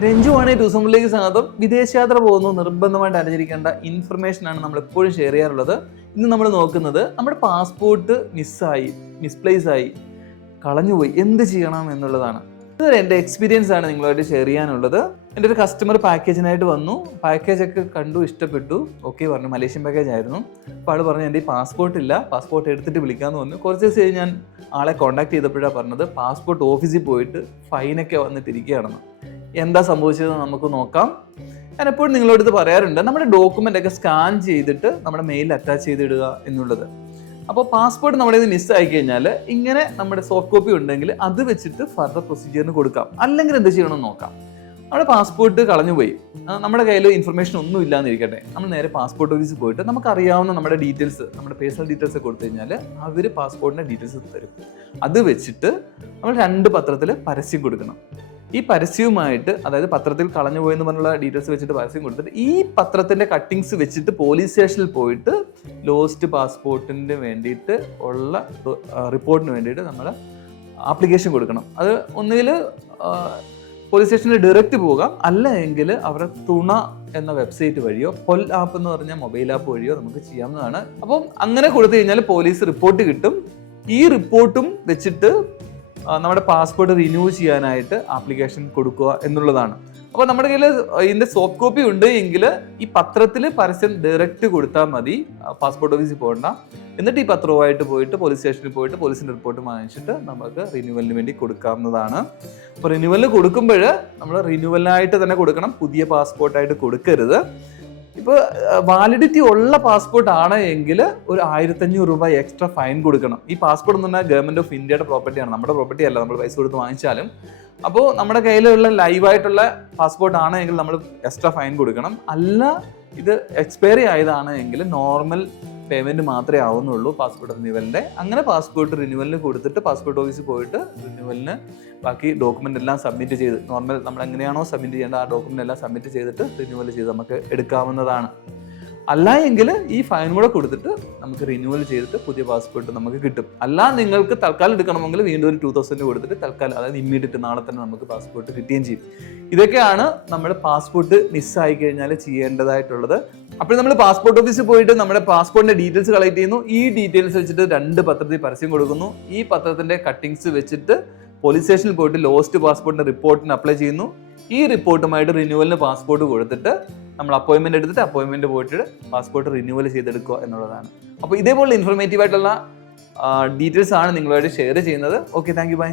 രഞ്ജുവാണ് ടൂസമ്പിലേക്ക് സ്വാഗതം. വിദേശയാത്ര പോകുന്നു നിർബന്ധമായിട്ട് അറിഞ്ഞിരിക്കേണ്ട ഇൻഫർമേഷനാണ് നമ്മൾ എപ്പോഴും ഷെയർ ചെയ്യാറുള്ളത്. ഇന്ന് നമ്മൾ നോക്കുന്നത് നമ്മുടെ പാസ്പോർട്ട് മിസ്പ്ലേസ് ആയി, കളഞ്ഞുപോയി, എന്ത് ചെയ്യണം എന്നുള്ളതാണ്. ഇത് എൻ്റെ എക്സ്പീരിയൻസ് ആണ് നിങ്ങളുമായിട്ട് ഷെയർ ചെയ്യാനുള്ളത്. എൻ്റെ ഒരു കസ്റ്റമർ പാക്കേജിനായിട്ട് വന്നു. പാക്കേജൊക്കെ കണ്ടു, ഇഷ്ടപ്പെട്ടു, ഓക്കെ പറഞ്ഞു. മലേഷ്യൻ പാക്കേജ് ആയിരുന്നു. അപ്പോൾ ആൾ പറഞ്ഞു എൻ്റെ ഈ പാസ്പോർട്ട് ഇല്ല, പാസ്പോർട്ട് എടുത്തിട്ട് വിളിക്കാമെന്ന് പറഞ്ഞു. കുറച്ച് ദിവസം കഴിഞ്ഞ് ഞാൻ ആളെ കോൺടാക്ട് ചെയ്തപ്പോഴാണ് പറഞ്ഞത് പാസ്പോർട്ട് ഓഫീസിൽ പോയിട്ട് ഫൈനൊക്കെ വന്നിട്ടിരിക്കുകയാണെന്ന്. എന്താ സംഭവിച്ചതെന്ന് നമുക്ക് നോക്കാം. ഞാൻ എപ്പോഴും നിങ്ങളോട് ഇത് പറയാറുണ്ട്, നമ്മുടെ ഡോക്യുമെൻ്റ് ഒക്കെ സ്കാൻ ചെയ്തിട്ട് നമ്മുടെ മെയിലിൽ അറ്റാച്ച് ചെയ്തിടുക എന്നുള്ളത്. അപ്പോൾ പാസ്പോർട്ട് നമ്മുടെ ഇത് മിസ്സായി കഴിഞ്ഞാൽ ഇങ്ങനെ നമ്മുടെ സോഫ്റ്റ് കോപ്പി ഉണ്ടെങ്കിൽ അത് വെച്ചിട്ട് ഫർദർ പ്രൊസീജിയറിന് കൊടുക്കാം. അല്ലെങ്കിൽ എന്ത് ചെയ്യണമെന്ന് നോക്കാം. നമ്മുടെ പാസ്പോർട്ട് കളഞ്ഞുപോയി, നമ്മുടെ കയ്യിൽ ഇൻഫർമേഷൻ ഒന്നും ഇല്ലാന്നിരിക്കട്ടെ, നമ്മൾ നേരെ പാസ്പോർട്ട് ഓഫീസിൽ പോയിട്ട് നമുക്കറിയാവുന്ന നമ്മുടെ ഡീറ്റെയിൽസ്, നമ്മുടെ പേഴ്സണൽ ഡീറ്റെയിൽസ് കൊടുത്തു കഴിഞ്ഞാൽ അവർ പാസ്പോർട്ടിൻ്റെ ഡീറ്റെയിൽസ് തരും. അത് വെച്ചിട്ട് നമ്മൾ 2 പത്രത്തിൽ പരസ്യം കൊടുക്കണം. ഈ പരസ്യവുമായിട്ട്, അതായത് പത്രത്തിൽ കളഞ്ഞുപോയെന്ന് പറഞ്ഞുള്ള ഡീറ്റെയിൽസ് വെച്ചിട്ട് പരസ്യം കൊടുത്തിട്ട് ഈ പത്രത്തിൻ്റെ കട്ടിങ്സ് വെച്ചിട്ട് പോലീസ് സ്റ്റേഷനിൽ പോയിട്ട് ലോസ്റ്റ് പാസ്പോർട്ടിന് വേണ്ടിയിട്ട് ഉള്ള റിപ്പോർട്ടിന് വേണ്ടിയിട്ട് നമ്മൾ ആപ്ലിക്കേഷൻ കൊടുക്കണം. അത് ഒന്നുകിൽ പോലീസ് സ്റ്റേഷനിൽ ഡയറക്റ്റ് പോകാം, അല്ല എങ്കിൽ അവരുടെ തുണ എന്ന വെബ്സൈറ്റ് വഴിയോ പൊൽ ആപ്പ് എന്ന് പറഞ്ഞ മൊബൈൽ ആപ്പ് വഴിയോ നമുക്ക് ചെയ്യാവുന്നതാണ്. അപ്പം അങ്ങനെ കൊടുത്തു കഴിഞ്ഞാൽ പോലീസ് റിപ്പോർട്ട് കിട്ടും. ഈ റിപ്പോർട്ടും വെച്ചിട്ട് നമ്മുടെ പാസ്പോർട്ട് റിന്യൂ ചെയ്യാനായിട്ട് ആപ്ലിക്കേഷൻ കൊടുക്കുക എന്നുള്ളതാണ്. അപ്പോൾ നമ്മുടെ കയ്യിൽ ഇതിൻ്റെ സോഫ്റ്റ് കോപ്പി ഉണ്ട് എങ്കിൽ ഈ പത്രത്തിൽ പരസ്യം ഡയറക്റ്റ് കൊടുത്താൽ മതി, പാസ്പോർട്ട് ഓഫീസിൽ പോകണ്ട. എന്നിട്ട് ഈ പത്രവുമായിട്ട് പോയിട്ട് പോലീസ് സ്റ്റേഷനിൽ പോയിട്ട് പോലീസിൻ്റെ റിപ്പോർട്ട് വാങ്ങിച്ചിട്ട് നമുക്ക് റിന്യൂവലിന് വേണ്ടി കൊടുക്കാവുന്നതാണ്. അപ്പോൾ റിന്യൂവലിന് കൊടുക്കുമ്പോൾ നമ്മൾ റിന്യൂവലിനായിട്ട് തന്നെ കൊടുക്കണം, പുതിയ പാസ്പോർട്ടായിട്ട് കൊടുക്കരുത്. ഇപ്പോൾ വാലിഡിറ്റി ഉള്ള പാസ്പോർട്ട് ആണ് എങ്കിൽ ഒരു 1500 രൂപ എക്സ്ട്രാ ഫൈൻ കൊടുക്കണം. ഈ പാസ്പോർട്ട് എന്ന് പറഞ്ഞാൽ ഗവൺമെൻറ് ഓഫ് ഇന്ത്യയുടെ പ്രോപ്പർട്ടിയാണ്, നമ്മുടെ പ്രോപ്പർട്ടി അല്ല, നമ്മൾ പൈസ കൊടുത്ത് വാങ്ങിച്ചാലും. അപ്പോൾ നമ്മുടെ കയ്യിലുള്ള ലൈവായിട്ടുള്ള പാസ്പോർട്ട് ആണ് എങ്കിൽ നമ്മൾ എക്സ്ട്രാ ഫൈൻ കൊടുക്കണം. അല്ല ഇത് എക്സ്പയറി ആയതാണ് എങ്കിൽ നോർമൽ പേയ്മെൻറ്റ് മാത്രമേ ആവുന്നുള്ളൂ പാസ്പോർട്ട് റിന്യൂവലിൻ്റെ. അങ്ങനെ പാസ്പോർട്ട് റിന്യൂവലിന് കൊടുത്തിട്ട് പാസ്പോർട്ട് ഓഫീസിൽ പോയിട്ട് റിന്യൂവലിന് ബാക്കി ഡോക്യുമെൻ്റ് എല്ലാം സബ്മിറ്റ് ചെയ്ത്, നോർമൽ നമ്മൾ എങ്ങനെയാണോ സബ്മിറ്റ് ചെയ്യേണ്ടത് ആ ഡോക്യുമെൻ്റ് എല്ലാം സബ്മിറ്റ് ചെയ്തിട്ട് റിന്യൂവൽ ചെയ്ത് നമുക്ക് എടുക്കാവുന്നതാണ്. അല്ല എങ്കിൽ ഈ ഫൈൻ കൂടെ കൊടുത്തിട്ട് നമുക്ക് റിന്യൂവൽ ചെയ്തിട്ട് പുതിയ പാസ്പോർട്ട് നമുക്ക് കിട്ടും. അല്ല നിങ്ങൾക്ക് തൽക്കാലം എടുക്കണമെങ്കിൽ വീണ്ടും ഒരു 2000 കൊടുത്തിട്ട് തൽക്കാലം, അതായത് ഇമ്മീഡിയറ്റ് നാളെ തന്നെ നമുക്ക് പാസ്പോർട്ട് കിട്ടുകയും ചെയ്യും. ഇതൊക്കെയാണ് നമ്മുടെ പാസ്പോർട്ട് മിസ്സായി കഴിഞ്ഞാൽ ചെയ്യേണ്ടതായിട്ടുള്ളത്. അപ്പോൾ നമ്മൾ പാസ്പോർട്ട് ഓഫീസിൽ പോയിട്ട് നമ്മുടെ പാസ്പോർട്ടിന്റെ ഡീറ്റെയിൽസ് കളക്ട് ചെയ്യുന്നു. ഈ ഡീറ്റെയിൽസ് വെച്ചിട്ട് 2 പത്രത്തിൽ പരസ്യം കൊടുക്കുന്നു. ഈ പത്രത്തിന്റെ കട്ടിങ്സ് വെച്ചിട്ട് പോലീസ് സ്റ്റേഷനിൽ പോയിട്ട് ലോസ്റ്റ് പാസ്പോർട്ടിന്റെ റിപ്പോർട്ടിന് അപ്ലൈ ചെയ്യുന്നു. ഈ റിപ്പോർട്ടുമായിട്ട് റിന്യൂവലിന് പാസ്പോർട്ട് കൊടുത്തിട്ട് നമ്മൾ അപ്പോയിൻമെന്റ് എടുത്തിട്ട് അപ്പോയിൻമെന്റ് പോയിട്ട് പാസ്പോർട്ട് റിന്യൂവൽ ചെയ്തെടുക്കുക എന്നുള്ളതാണ്. അപ്പോൾ ഇതേപോലെ ഇൻഫോർമേറ്റീവ് ആയിട്ടുള്ള ഡീറ്റെയിൽസ് ആണ് നിങ്ങളുമായിട്ട് ഷെയർ ചെയ്യുന്നത്. Okay, thank you, by.